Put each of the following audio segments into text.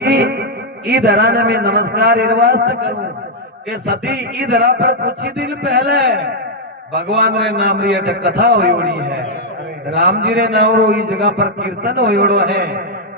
ई धराने में नमस्कार इरवास्त करूं के सती ई धरा पर कुछ ही दिन पहले भगवान रे नाम री अट कथा होयोड़ी है। राम जी रे नाम रो ई जगह पर कीर्तन होयोड़ो है।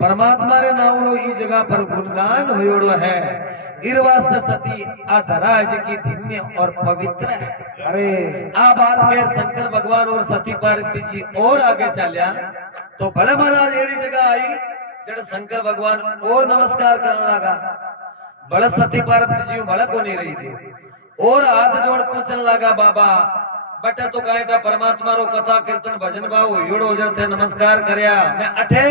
परमात्मा रे नाम रो ई जगह पर गुणगान होयोड़ो है। इरवास्त सती आ धरा की धन्य और पवित्र है। अरे आ बात के शंकर भगवान और सती पार्वती जी और आगे चलिया तो बड़े महाराज एड़ी जगह आई जड़ शंकर भगवान और नमस्कार करने लगा। बड़ा सती पार्वती जी बड़ा को नहीं रही थी और हाथ जोड़ पूछने लगा बाबा बटे तो कहता परमात्मा रो कथा कीर्तन भजन भाव योड़ो जड़ते नमस्कार करया मैं अठे।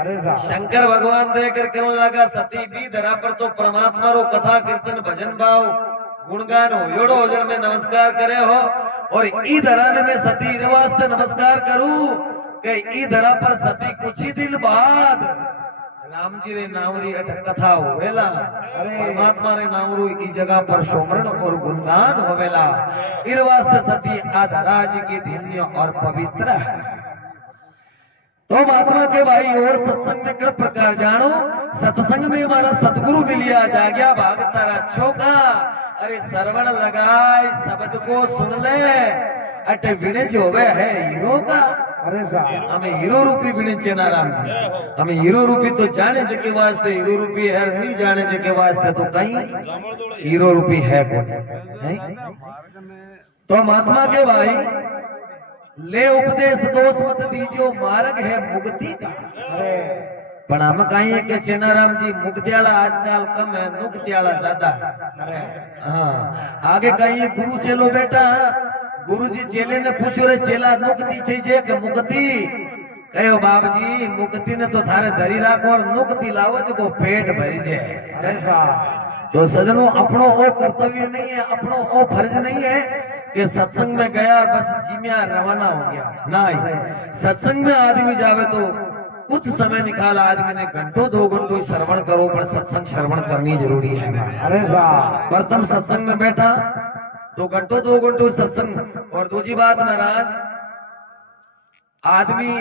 अरे शंकर भगवान देकर क्यों लगा सती भी धरा पर तो परमात्मा रो कथा कीर्तन भजन भाव गुणगान हो योड़ो जड़ में नमस्कार करे हो और ई धराने में सती वास्ते नमस्कार करूं के ई धरा पर सती कुछ ही दिन बाद राम जी रे नावरी अट कथा होवेला। परमात्मा रे नावरू ई जगह पर सोमरण और गुणगान होवेला। इर वास्ते सती आ धरा जी की धन्य और पवित्र है। तो महात्मा के भाई और सत्संग में किस प्रकार जानो सत्संग में हमारा सतगुरु मिलिया जाग्या भाग तारा छोका। अरे सरवण लगाए शब्द को सुन ले अटे विणे जो होवे है हीरो का। अरे हमें हीरो रूपी विणे चेना राम जी हमें हीरो रूपी तो जाने जके वास्ते हीरो रूपी है नहीं जाने जके वास्ते तो कहीं हीरो रूपी है कौन है। तो महात्मा के भाई ले उपदेश दोष मत दीजो मार्ग है मुक्ति का। पर हम कहीं के चेना राम जी मुक्तियाला आजकल कम है नुक्तियाला ज्यादा है। हाँ आगे कहीं गुरु चेलो बेटा गुरु जी चेले ने पूछो रे चेला मुक्ति चाहिए कि मुक्ति कहो बाप जी मुक्ति ने तो थारे धरी राखो और मुक्ति लावो जो पेट भरी जाए। तो सजनों अपनो वो कर्तव्य नहीं है अपनो वो फर्ज नहीं है कि सत्संग में गया और बस जीमिया रवाना हो गया। नहीं सत्संग में आदमी जावे तो कुछ समय निकाला आदमी ने घंटों 2 घंटों श्रवण करो पर सत्संग श्रवण करनी जरूरी है। अरे प्रथम सत्संग में बैठा 2 घंटों 2 घंटों सत्संग। और दूसरी बात महाराज आदमी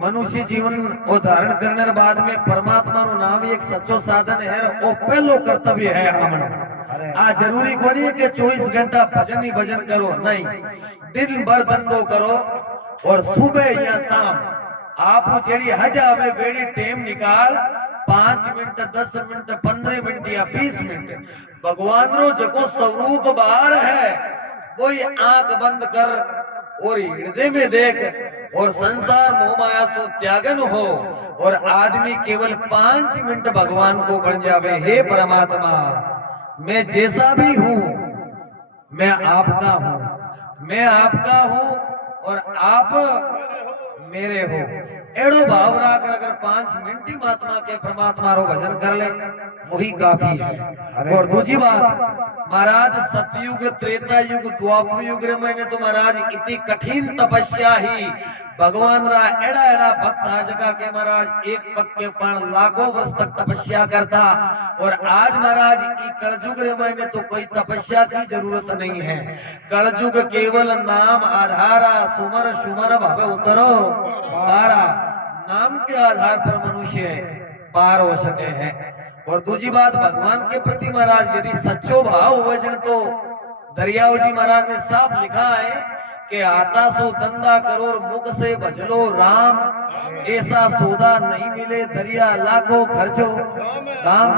मनुष्य जीवन को धारण करने के बाद में परमात्मा रो नाम एक सच्चो साधन है वो पहलो कर्तव्य है। हमने आ जरूरी कोनी है कि 24 घंटा भजन ही भजन करो नहीं दिन भर धंधो करो और सुबह या शाम आप जेड़ी हजावे बेड़ी टेम निकाल 5 मिनट 10 मिनट 15 मिनट या 20 मिनट भगवान रो जको स्वरूप बाहर है वही आंख बंद कर और हृदय में देख और संसार मोह माया सो त्यागन हो और आदमी केवल 5 मिनट भगवान को बन जावे। हे परमात्मा मैं जैसा भी हूँ मैं आपका हूँ मैं आपका हूँ और आप मेरे हो एड़ो भाव राख अगर 5 मिनट ही महात्मा के परमात्मा रो भजन कर ले वही काफी है। और दूसरी बात महाराज सतयुग त्रेता युग द्वापर युग में तो महाराज इतनी कठिन तपस्या ही भगवान रा एड़ा एड़ा भक्त आ जगह के महाराज एक पग के पण लाखों वर्ष तक तपस्या करता। और आज महाराज कलयुग में तो कोई तपस्या की जरूरत नहीं है। कलयुग केवल नाम आधारा सुमर सुमर भवे उतरो पारा नाम के आधार पर मनुष्य पार हो सके हैं। और दूसरी बात भगवान के प्रति महाराज यदि सच्चो भाव हो वजन तो दरियाओ जी महाराज ने साफ लिखा है कि आता सो धंधा करोड़ मुख से भजलो राम ऐसा सौदा नहीं मिले दरिया लाखों खर्चो राम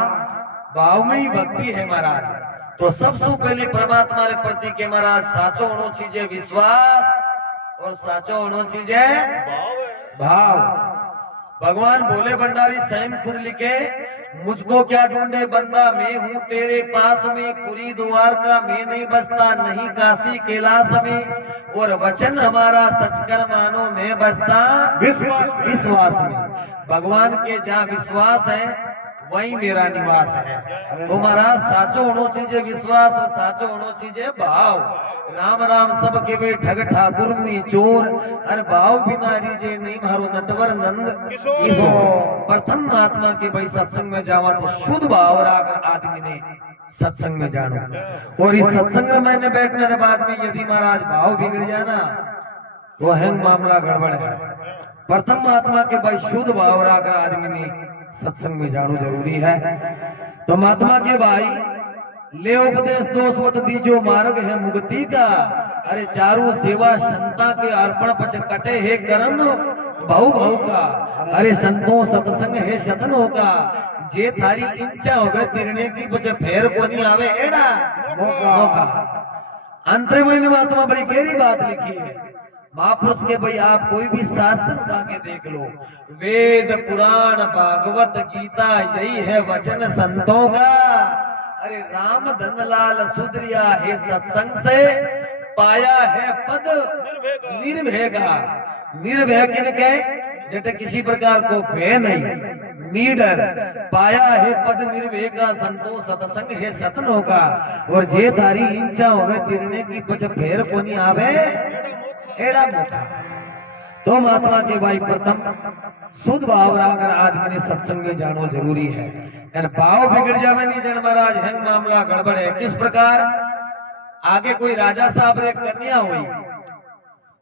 भाव में ही भक्ति है महाराज। तो सबसे पहले परमात्मा के प्रति के महाराज साचो होनो चीजे विश्वास और साचो होनो चीजे भाव। भगवान भोले भंडारी स्वयं खुद लिखे मुझको क्या ढूंढे बंदा मैं हूँ तेरे पास में पुरी द्वार का मैं नहीं बसता नहीं काशी कैलाश में और वचन हमारा सच कर मानो मैं बसता विश्वास में। भगवान के जहाँ विश्वास है वही मेरा निवास है। तो महाराज साचो होनो चीजे विश्वास और साचो होनो चीजे भाव। राम राम सब के वे ठग ठाकुर नी चोर अरे भाव बिना रीजे नहीं मारो नटवर नंद किशोर। प्रथम महात्मा के भाई सत्संग में जावा तो शुद्ध भाव राकर आदमी ने सत्संग में जानो। और इस सत्संग में बैठने के बाद में यदि महाराज भाव बिगड़ जाना तो हैंग मामला गड़बड़ है। प्रथम महात्मा के भाई शुद्ध भाव राकर आदमी ने सत्संग में जानो जरूरी है। तो महात्मा के भाई ले उपदेश दोषवत दीजो मार्ग है मुक्ति का। अरे चारों सेवा संता के अर्पण पच कटे है कर्म बहु बहु का। अरे संतों सत्संग है शतनों का। जे थारी इच्छा होवे तिरने की बच फेर कोनी आवे एड़ा मौका। अंतर में महात्मा बड़ी गहरी बात लिखी है। महापुरुष के भाई आप कोई भी शास्त्र उठा के देख लो, वेद पुराण भागवत गीता यही है वचन संतों का। अरे राम धनलाल सुधरिया है सत्संग से, पाया है पद निर्भय का। निर्भय किनके जटे किसी प्रकार को भय नहीं, नीडर पाया है पद निर्भय का। संतो सत्संग है सतनों का। और जे तारी इच्छा होवे तिरने की पछ फेर कोनी आवे एड़ा मौका। तो महात्मा के भाई प्रथम शुद्ध भाव अगर आदमी ने सत्संग में जानो जरूरी है। भाव बिगड़ जावे नहीं जन महाराज हैंग मामला गड़बड़ है। किस प्रकार आगे कोई राजा साहब रे कन्या हुई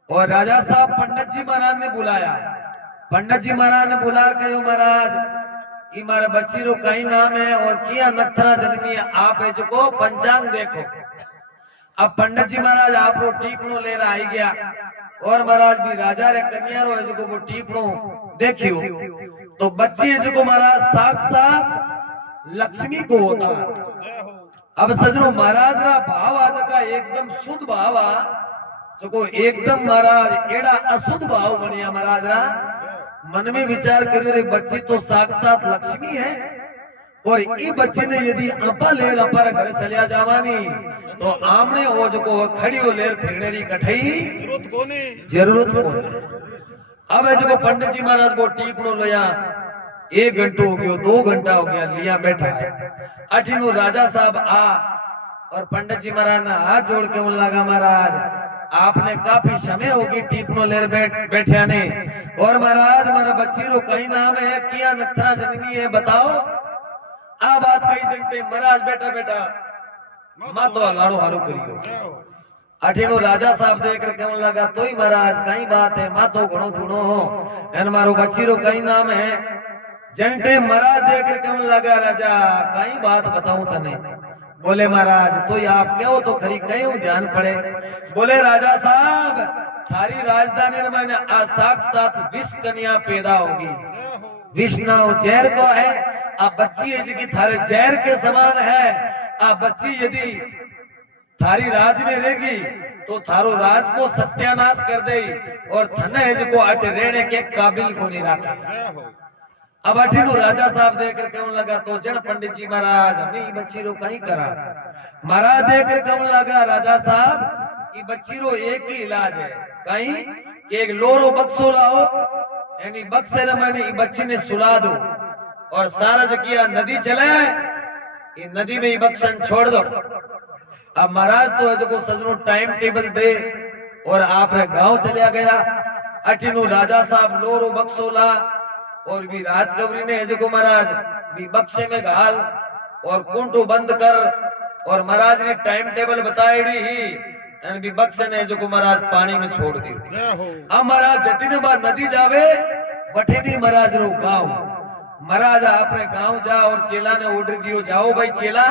और राजा साहब पंडित जी महाराज ने बुलाया। पंडित जी महाराज ने बुला कहो महाराज ये मारा बच्ची रो कई नाम है और किया नखरा जन्मी है, आप है जो पंचांग देखो। अब पंडित जी महाराज आप रो टीपणो लेना आई गया और महाराज भी राजा रे कन्या रो है जो वो टीपणो देखियो तो बच्ची है जो महाराज साक्षात लक्ष्मी को होता। अब सजनो महाराज रा भाव आज का एकदम शुद्ध भाव आ जो एकदम महाराज एड़ा अशुद्ध भाव बनिया। महाराज रा मन में विचार करो रे बच्ची तो साक्षात लक्ष्मी है और ये बच्ची ने यदि अपा लेर अपार घर चलिया जावानी तो आमने हो जो खड़ी हो लेर फिरने री कठई जरूरत को। अब है जो पंडित जी महाराज को टीपणो लिया 1 घंटा हो गया 2 घंटा हो गया लिया बैठा है। अठिनो राजा साहब आ और पंडित जी महाराज ने हाथ जोड़ के उन लगा महाराज आपने काफी समय होगी टीपनो लेर बैठा ने और महाराज हमारा बच्ची रो कई नाम है किया नखरा जन्मी है बताओ। आ बात कई जंटे महाराज बेटा बेटा मां तो लाड़ो हारो करियो। अठेनो राजा साहब देख कर कहने लगा तो ही महाराज कई बात है मां तो घणो धुनो हो एन मारो बच्ची रो कई नाम है। जंटे महाराज देख कर कहने लगा राजा कई बात बताऊं तने। बोले महाराज तो आप क्या हो तो खरी कहीं ध्यान पड़े। बोले राजा साहब थारी राजधानी में साक्षात विष कन्या पैदा होगी। विष ना जहर को है आप बच्ची है जी थारे जहर के समान है। आप बच्ची यदि थारी राज में रहेगी तो थारो राज को सत्यानाश कर दे और थने है जो अट रहने के काबिल को नहीं रखे। अब अठिनो राजा साहब देखकर कहने लगा तो जन पंडित जी महाराज हमें बच्ची रो कहीं करा। महाराज देखकर कहने लगा राजा साहब ये बच्ची रो एक ही इलाज है कहीं एक लोरो बक्सो लाओ यानी बक्से न मैंने बच्ची ने सुला दो और सारा जकिया नदी चले ये नदी में बक्सन छोड़ दो। अब महाराज तो है जो सजनो टाइम टेबल दे और आप गांव चलिया गया। अठिनो राजा साहब लोरो बक्सो ला और भी राजगवरी ने जो महाराज भी बक्से में घाल और कुंटू बंद कर और महाराज ने टाइम टेबल बताएड़ी ही भी बक्से ने जो महाराज पानी में छोड़ दी। अब महाराज जटिन बाद नदी जावे बठेनी महाराज रो गांव। महाराज आपने गांव जाओ और चेला ने ऑर्डर दियो जाओ भाई चेला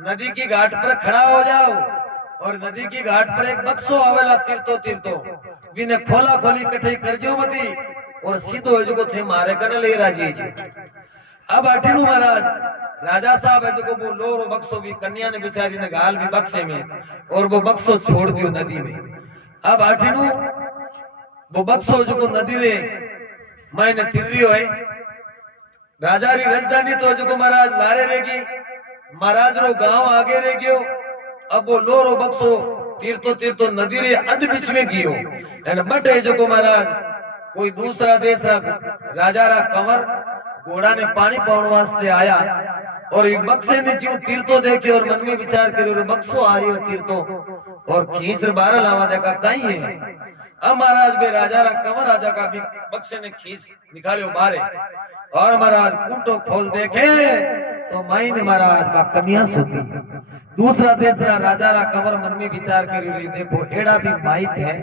नदी की घाट पर खड़ा हो जाओ और नदी की घाट पर एक बक्सो आवेला तीर्थो तीर्थो बिने खोला खोली कठई करजो मती और सीधो है जो थे मारे कने ले राजी जी। अब अठिनु महाराज राजा साहब है जो वो लोरो बक्सो भी कन्या ने बेचारी ने गाल भी बक्से में और वो बक्सो छोड़ दियो नदी में। अब अठिनु वो बक्सो जो नदी रे मैंने तिरियो है राजा री राजधानी तो जो महाराज लारे रहेगी महाराज रो गांव आगे रह गयो। अब वो लोरो बक्सो तीर्थो तीर्थो नदी रे अध बीच में गियो एंड बटे जो महाराज कोई दूसरा देश रा राजा रा कंवर घोड़ा ने पानी पाउन वास्ते आया और ये बक्से ने जो तीर्थो देखे और मन में विचार करे बक्सो आ रही हो तीर्थो और खींच बारह लावा देखा कहीं है। अब महाराज बे राजा रा कंवर राजा का भी बक्से ने खींच निकालियो बारे और महाराज कुंटो खोल देखे तो माइन महाराज बा कन्या सुती। दूसरा देश रा राजा रा कंवर मन में विचार करे देखो एड़ा भी माइत है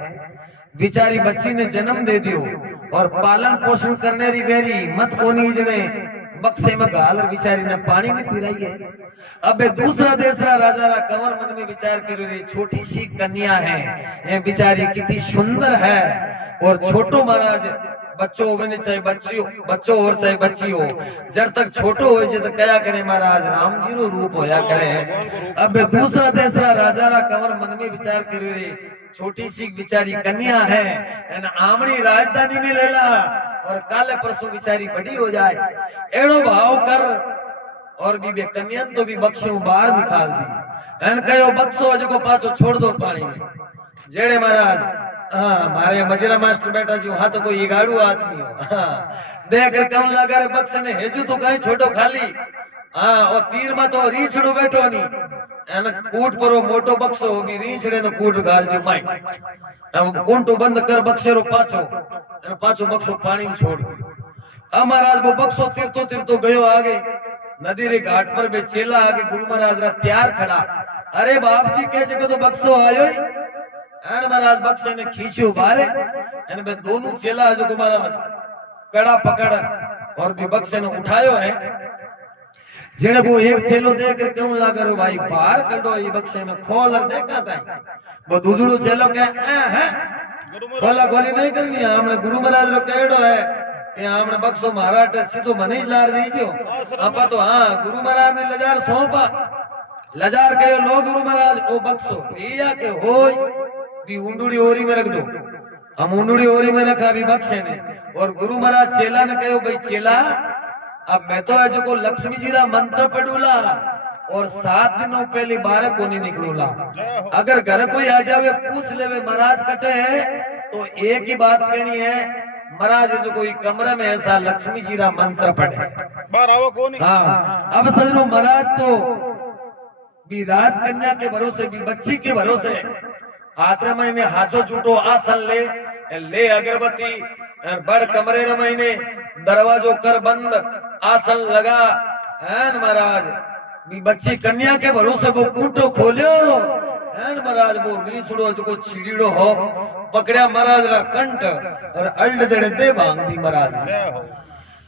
बिचारी बच्ची ने जन्म दे दियो और पालन पोषण करने री बेरी मत कोनी जने बक्से में गाल बिचारी ने पानी में पिराई है। अब दूसरा तीसरा राजा रा कंवर मन में विचार करो रे छोटी सी कन्या है, ये बिचारी कितनी सुंदर है। और छोटो महाराज बच्चों होवे चाहे बच्चों और चाहे बच्ची हो, जब तक छोटो हो जब कया करे महाराज राम जी रो रूप होया करे। अब दूसरा तीसरा राजा रा कंवर मन में विचार करो रे छोटी सी बिचारी कन्या है, आमणी राजधानी में लेला और काले परसों बिचारी बड़ी हो जाए, एड़ो भाव कर। और भी कन्या तो भी बक्सों बाहर निकाल दी एन कहो बक्सो जो पाछो छोड़ दो पानी में। जेड़े महाराज हाँ मारे मजरा मास्टर बैठा जी हाँ तो कोई गाड़ू आदमी हो, हाँ देख कर कम लगा रे बक्स ने हेजू तो कहीं छोड़ो खाली, हाँ और तीर में तो रीछड़ो बैठो नहीं एन कूट परो मोटो बक्सो होगी रीछड़े ने कूट गाल दी माई। अब कुंटो बंद कर बक्सेरो पाछो बक्सो पानी में छोड़ दी। अब महाराज वो बक्सो तिरतो गयो आगे नदी रे घाट पर बे चेला आगे गुरु महाराज रा तैयार खड़ा। अरे बाप जी कह जगह तो बक्सो आयो एन महाराज बक्से ने खींचो बारे एन बे दोनों चेला जो महाराज कड़ा पकड़ और भी बक्से ने उठायो है। जेड़े वो एक चेलो देख के क्यों लागे रो भाई बाहर कढो ये बक्से में खोल और देखा कहीं। वो दूसरो चेलो कहे है खोला खोली नहीं करनी हमने गुरु महाराज रो कहड़ो है कि हमने बक्सो महाराज सीधो मने ही लार दीजियो। आपा तो हाँ गुरु महाराज ने लजार सौंपा, लजार के लो गुरु महाराज ओ बक्सो दिया के होय भी उंडुड़ी ओरी में रख दो। हम उंडुड़ी ओरी में रखा भी बक्से ने। और गुरु महाराज चेला ने कहो भाई चेला अब मैं तो है जो को लक्ष्मी जी रा मंत्र पढ़ूला और 7 दिनों पहले बारह को नहीं निकलूला। अगर घर कोई आ जावे पूछ लेवे महाराज कटे है तो एक ही बात कहनी है महाराज जो कोई कमरे में ऐसा लक्ष्मी जी रा मंत्र पढ़े बार आओ कौन। हाँ अब सजनो महाराज तो भी राजकन्या के भरोसे भी बच्ची के भरोसे आत्रे महीने हाथों छूटो आसन ले अगरबत्ती बड़ कमरे रे महीने दरवाजो कर बंद आसन लगा एन महाराज भी बच्ची कन्या के भरोसे वो कूटो खोलियो एन महाराज वो रीछड़ो जो छिड़ीड़ो हो पकड़िया महाराज रा कंठ और अल्ड देड़े दे भांग दी महाराज।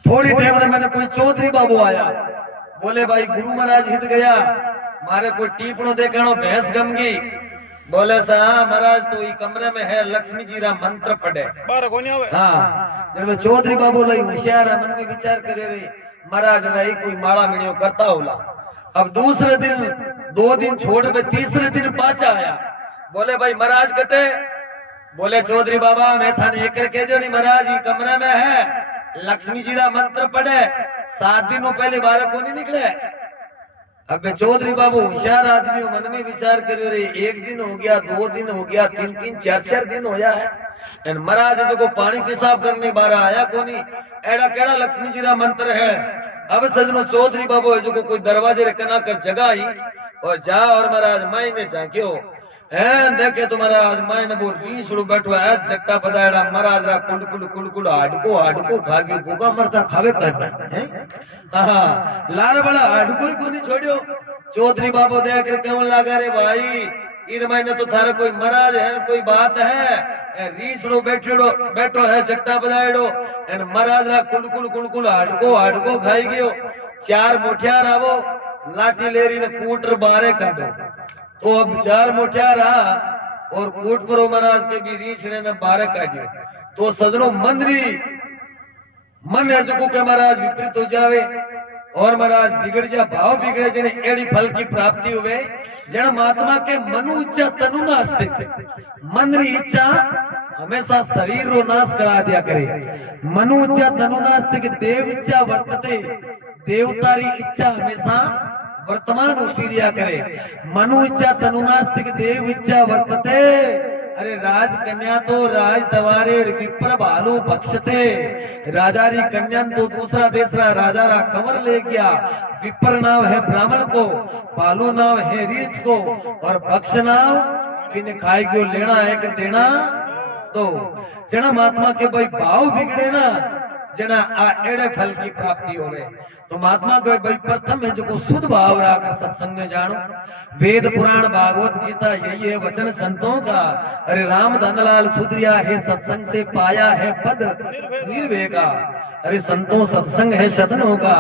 थोड़ी टाइम में मैंने कोई चौधरी बाबू आया बोले भाई गुरु महाराज हित गया मारे कोई टीपणो देखनो भैंस गमगी। बोले सा महाराज तो ये कमरे में है लक्ष्मी जी रा मंत्र पढ़े बार कोनी आवे। हाँ जब चौधरी बाबू लई होशियार है मन में विचार करे रे महाराज लई कोई माला मिणियो करता होला। अब दूसरे दिन 2 दिन छोड़ के तीसरे दिन पाचा आया बोले भाई महाराज कटे। बोले चौधरी बाबा मैं थाने एक कह जो नहीं महाराज ये कमरे में है लक्ष्मी जी रा मंत्र पढ़े 7 दिनों पहले बारह को नहीं निकले। अब चौधरी बाबू होशियार आदमी मन में विचार करियो रे 1 दिन हो गया 2 दिन हो गया 3 4 दिन हो गया है महाराज जो को पानी पेशाब करने बारा आया कोनी एड़ा केड़ा लक्ष्मी जी रा मंत्र है। अब सजनो चौधरी बाबू जो को कोई दरवाजे रे कना कर जगह ही और जा और महाराज मायने जाके हो देखे तो महाराज मायने वो रीछड़ो बैठो है चट्टा पदाड़ा महाराज रा कुल हाडको खा के भूखा मरता खावे कहता है। हाँ लार बड़ा हाडको ही को नहीं छोड़ियो। चौधरी बाबू देख कर केवन लागा रे भाई इन महीने तो थारा कोई महाराज है कोई बात है रीछड़ो बैठो है चट्टा पदाड़ो एन महाराज रा कुल हाडको खाई गयो। 4 मुठियार आवो लाठी लेरी ने कूटर बारे काटो तो अब 4 मुठियार और कूट परो महाराज के भी रीछड़े ने बारे काटियो तो सजनो मन है जो के महाराज विपरीत हो जावे और महाराज बिगड़ जा भाव बिगड़े जने एड़ी फल की प्राप्ति हुए जन महात्मा के मनु इच्छा तनु नास्तिक मन री इच्छा हमेशा शरीर रो नाश करा दिया करे। मनु इच्छा तनु नास्तिक देव इच्छा वर्तते देवतारी इच्छा हमेशा वर्तमान होती रिया करे। मनु इच्छा तनु नास्तिक देव इच्छा वर्तते। अरे राज कन्या तो राज दवारे विप्र भालू बख्शते राजा री कन्या तो दूसरा तीसरा राजा रा कंवर ले गया। विप्र नाम है ब्राह्मण को भालू नाम है रीछ को और बख्श नाम किने खाई क्यों लेना है कि देना। तो जना महात्मा के भाई भाव बिगड़े ना जना आ एड़े फल की प्राप्ति होवे तो महात्मा को भाई प्रथम है जो शुद्ध भाव रखकर सत्संग में जानो। वेद पुराण भागवत गीता यही है वचन संतों का। अरे राम धनलाल सुधरिया है सत्संग से पाया है पद निर्भय का। अरे संतों सत्संग है शतनों का।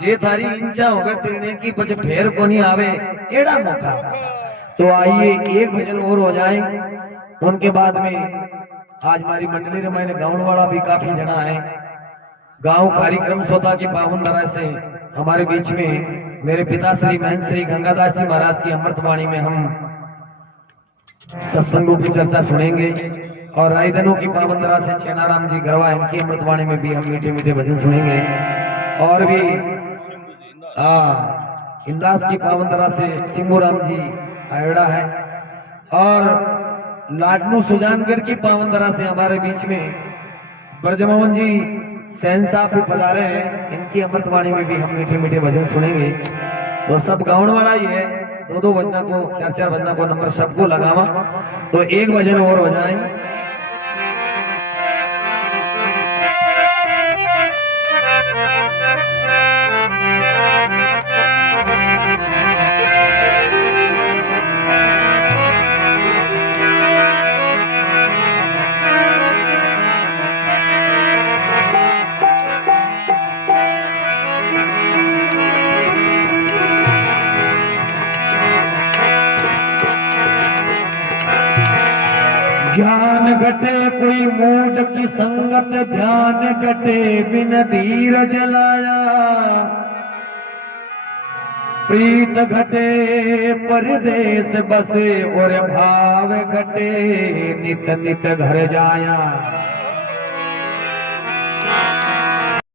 जे थारी इच्छा होगा तिरने की पछ फेर को नहीं आवे एड़ा मौका। तो आइए एक भजन और हो जाए, उनके बाद में आज हमारी मंडली में मैंने गाँव वाला भी काफी जना है। गांव कार्यक्रम सोता की पावन धरा से हमारे बीच में मेरे पिता श्री महंत श्री गंगादास जी महाराज की अमृतवाणी में हम सत्संग रूपी चर्चा सुनेंगे। और रायदनों की पावन धरा से छेनाराम जी गरवा इनकी अमृतवाणी में भी हम मीठे मीठे भजन सुनेंगे। और भी इंदास की पावन धरा से सिंगूराम जी आयोड़ा है। और लाडनू सुजानगढ़ की पावन धरा से हमारे बीच में ब्रजमोहन जी सैन साहब भी पधारे हैं। इनकी अमृतवाणी में भी हम मीठे मीठे भजन सुनेंगे। तो सब गाँव वाला ही है, दो दो भजना को चार चार भजना को नंबर सबको लगावा। तो एक भजन और हो जाए। ज्ञान घटे कोई मूड की संगत, ध्यान घटे बिन धीरज लाया। प्रीत घटे परदेश बसे और भाव घटे नित नित घर जाया।